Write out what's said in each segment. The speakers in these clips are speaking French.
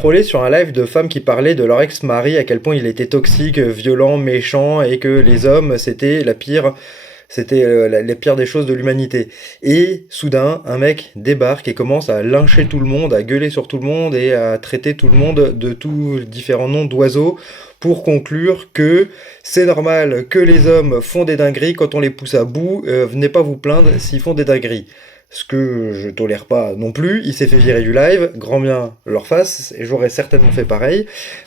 scrollé sur un live de femmes qui parlaient de leur ex-mari, à quel point il était toxique, violent, méchant, et que les hommes, c'était la pire des choses de l'humanité. Et soudain, un mec débarque et commence à lyncher tout le monde, à gueuler sur tout le monde et à traiter tout le monde de tous différents noms d'oiseaux pour conclure que c'est normal que les hommes font des dingueries quand on les pousse à bout, venez pas vous plaindre s'ils font des dingueries. Ce que je tolère pas non plus, il s'est fait virer du live, grand bien leur face, et j'aurais certainement fait pareil,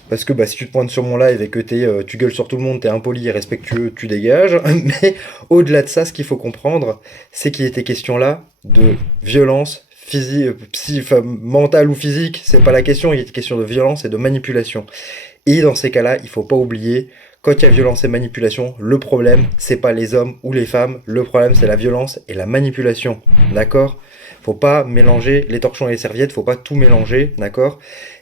parce que bah, si tu te pointes sur mon live et que tu gueules sur tout le monde, t'es impoli et respectueux, tu dégages, mais au-delà de ça, ce qu'il faut comprendre, c'est qu'il était question là de violence physique, enfin, mentale ou physique, c'est pas la question, il était question de violence et de manipulation. Et dans ces cas-là, il faut pas oublier, quand il y a violence et manipulation, le problème, c'est pas les hommes ou les femmes, le problème, c'est la violence et la manipulation. D'accord? Faut pas mélanger les torchons et les serviettes, faut pas tout mélanger, d'accord?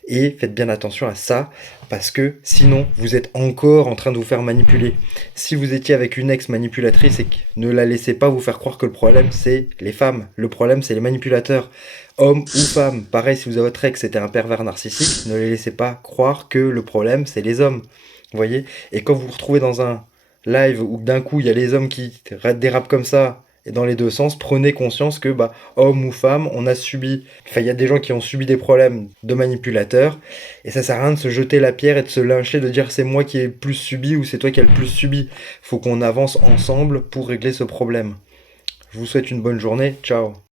Et faites bien attention à ça, parce que sinon, vous êtes encore en train de vous faire manipuler. Si vous étiez avec une ex-manipulatrice, et que ne la laissez pas vous faire croire que le problème, c'est les femmes. Le problème, c'est les manipulateurs. Hommes ou femmes. Pareil, si vous avez votre ex était un pervers narcissique, ne les laissez pas croire que le problème, c'est les hommes. Vous voyez? Et quand vous vous retrouvez dans un live où d'un coup, il y a les hommes qui dérapent comme ça, et dans les deux sens, prenez conscience que, bah, homme ou femme, on a subi, enfin, il y a des gens qui ont subi des problèmes de manipulateurs, et ça sert à rien de se jeter la pierre et de se lyncher, de dire c'est moi qui ai le plus subi ou c'est toi qui as le plus subi. Faut qu'on avance ensemble pour régler ce problème. Je vous souhaite une bonne journée, ciao.